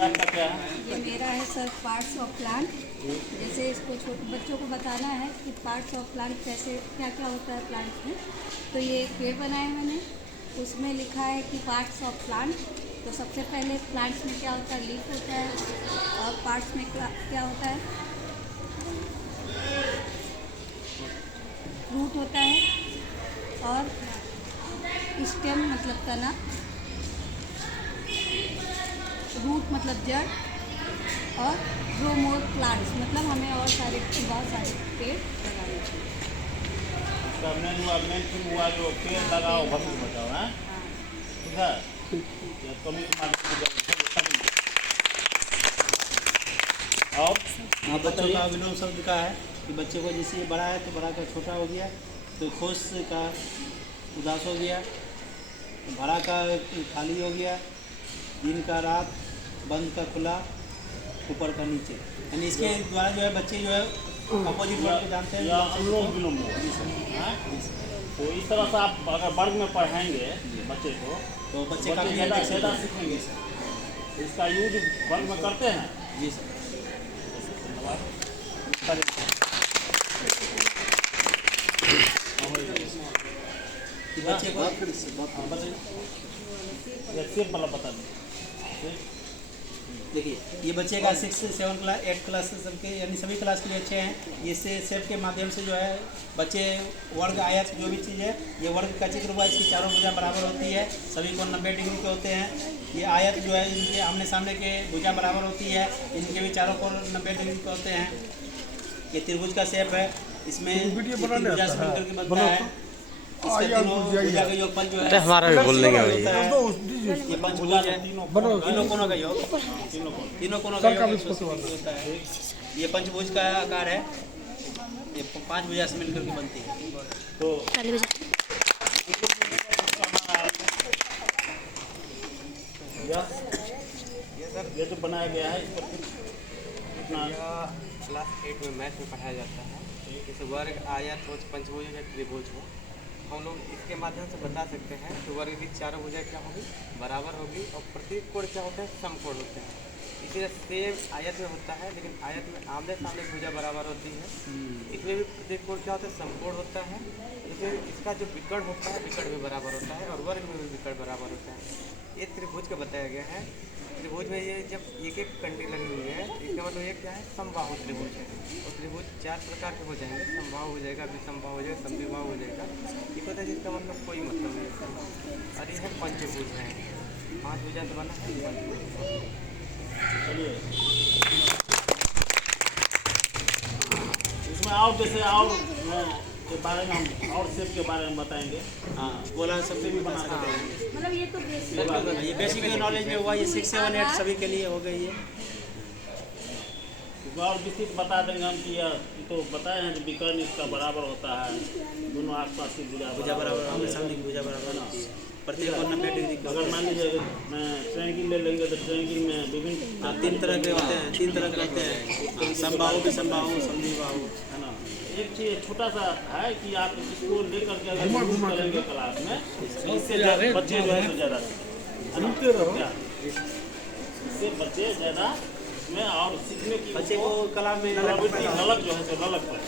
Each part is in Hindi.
आपका क्या है? ये मेरा है सर पार्ट्स ऑफ प्लांट। जैसे इसको छोटे बच्चों को बताना है कि पार्ट्स ऑफ प्लांट कैसे क्या क्या होता है प्लांट में। तो ये एक पेड़ बनाया मैंने, उसमें लिखा है कि पार्ट्स ऑफ प्लांट। तो सबसे पहले प्लांट्स में क्या होता है, लीफ होता है, और पार्ट्स में क्या होता है, फ्रूट होता है, और स्टेम मतलब तना, रूट मतलब जड़, और ग्रो मोर प्लांट्स मतलब हमें और बहुत सारे पेड़ लगाने चाहिए। मेन थीम हुआ जो पेड़ लगाओ भविष्य बचाओ है, ठीक है। और बच्चों का विलोम शब्द का है कि बच्चे को जैसे बड़ा है तो बड़ा का छोटा हो गया, तो खुश का उदास हो गया, भरा का खाली हो गया, दिन का रात, बंद का खुला, ऊपर का नीचे। यानी इसके द्वारा जो है बच्चे जो है अपोजिट वर्ड को जानते हैं। अनुलोम विलोम तो इस तरह से आप अगर वर्ग में पढ़ाएंगे बच्चे को तो बच्चे का ज़्यादा सीखेंगे। इसका यूज वर्ग में करते हैं। जी सर। बच्चे को सेप वाला बता दें। देखिए ये बच्चे का 6 से 7 क्लास 8 क्लास सबके यानी सभी क्लास के लिए अच्छे हैं। इससे सेट के माध्यम से जो है बच्चे वर्ग आयत जो भी चीज़ है, ये वर्ग का चित्र हुआ, इसकी चारों भुजा बराबर होती है, सभी को 90 डिग्री के होते हैं। ये आयत जो है इनके आमने सामने के भुजा बराबर होती है, इनके भी चारों को 90 डिग्री के होते हैं। ये त्रिभुज का शेप है, इसमें भुजा से मिलकर के बनता है। इसका तीनों भुजा का योग पंच जो है हमारा भी बोलने का होता है। ये पंचभुज है, तीनों कोनों का योग, तीनों कोनों का योग होता है। ये पंचभुज का आकार है, ये 5 भुजा से मिलकर के बनती है। तो ये जो बनाया गया है इस पर कितना क्लास 8 में मैथ में पढ़ाया जाता है। जैसे वर्ग आयत हो, पंचभुज या त्रिभुज हो, हम लोग इसके माध्यम से बता सकते हैं कि वर्ग की चारों भुजा क्या होगी, बराबर होगी, और प्रत्येक कोण क्या होते हैं, समकोण होते हैं। इसी तरह सेम आयत में होता है, लेकिन आयत में आमने सामने भुजा बराबर होती है। इसमें भी प्रत्येक कोण क्या होता है, समकोण होता है। इसमें इसका जो विकर्ण होता है, विकर्ण भी बराबर होता है, और वर्ग में भी विकर्ण बराबर होता है। ये त्रिभुज का बताया गया है। त्रिभुज में ये जब एक एक कंडी लगी हुई है, इसका मतलब ये क्या है, समबाहु त्रिभुज है। और त्रिभुज 4 प्रकार के हो जाएंगे, समबाहु हो जाएगा, विसमबाहु हो जाएगा, समद्विबाहु हो जाएगा। ये पता है जिसका मतलब कोई मतलब नहीं है। और ये है पंचभुज है, 5 भुजा से बना है पंचभुज। चलिए इसमें और जैसे और के बारे में हम और शेप के बारे में बताएंगे। हाँ, बोला सबसे भी बना सकते हैं। मतलब ये तो बेसिक ये बेसिक नॉलेज में हुआ, ये 6, 7, 8 सभी के लिए हो गई है। और विस्तृत बता देंगे हम कि यह तो बताए हैं कि विकर्ण इसका बराबर होता है, दोनों आसपास की भुजा बराबर, आमने सामने की भुजा बराबर होती है, प्रत्येक को 90 डिग्री का। अगर मान लीजिए मैं ट्रायंगल ले लेंगे तो ट्रायंगल में विभिन्न 3 तरह के होते हैं, 3 तरह के होते हैं, समबाहु, विसमबाहु, समद्विबाहु, है ना। एक चीज छोटा सा है कि आप इसको लेकर के अगर यूज करेंगे क्लास में, इससे बच्चे जो है तो ज़्यादा इससे बच्चे ज़्यादा में और सीखने की बच्चे को कला में ललक जो है तो ललक पर,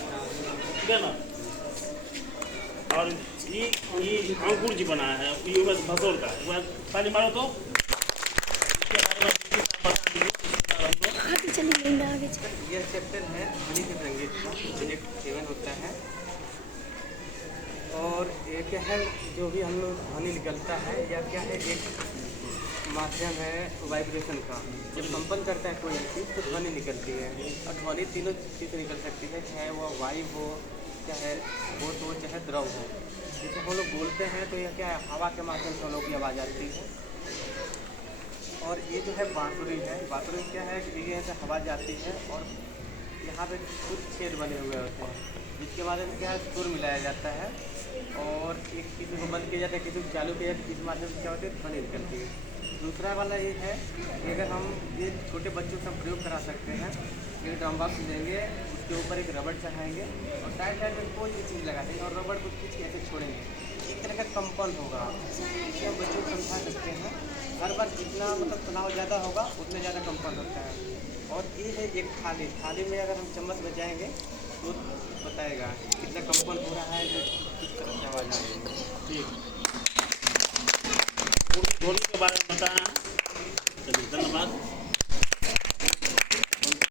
ठीक है ना। और ये अंकुर जी बनाया है, ये बस भसोर का एक बार ताली मारो तो ये चैप्टर है ध्वनि के संगीत का, यूनिट 7 होता है। और ये क्या है, जो भी हम लोग ध्वनि निकलता है या क्या है, एक माध्यम है वाइब्रेशन का। जब कंपन करता है कोई चीज़ तो ध्वनि निकलती है, और ध्वनि तीनों चीज़ से निकल सकती है, चाहे वो वायु हो, चाहे वो तो चाहे द्रव हो। जैसे हम लोग बोलते हैं तो यह क्या है, हवा के माध्यम से हम लोग की आवाज़ आती है। और ये जो है बांसुरी है, बांसुरी क्या है कि यहाँ से हवा जाती है और यहाँ पे कुछ छेद बने हुए होते हैं, जिसके माध्यम से क्या है, सुर मिलाया जाता है। और एक किसी को बंद किया जाता है, किसी को चालू किया जाता है, किस माध्यम से क्या होती है, ध्वनि निकलती है। दूसरा वाला ये है कि अगर हम ये छोटे बच्चों से हम प्रयोग करा सकते हैं, एक ड्रम बॉक्स लेंगे, उसके ऊपर एक रबड़ चढ़ाएंगे और साइड साइड में कोई भी चीज़ लगा देंगे और रबड़ को खींच के ऐसे छोड़ेंगे, एक तरह का कंपन होगा। इससे हम बच्चों को समझा सकते हैं हर बार जितना मतलब तनाव ज़्यादा होगा उतने ज़्यादा कंपन होता है। और ये है एक थाली, थाली में अगर हम चम्मच बजाएंगे तो बताएगा कितना कंपन हो रहा है, जो किस तरह से आवाज़ आ रही है। ठीक, ध्वनि के बारे में बताया। चलिए, धन्यवाद।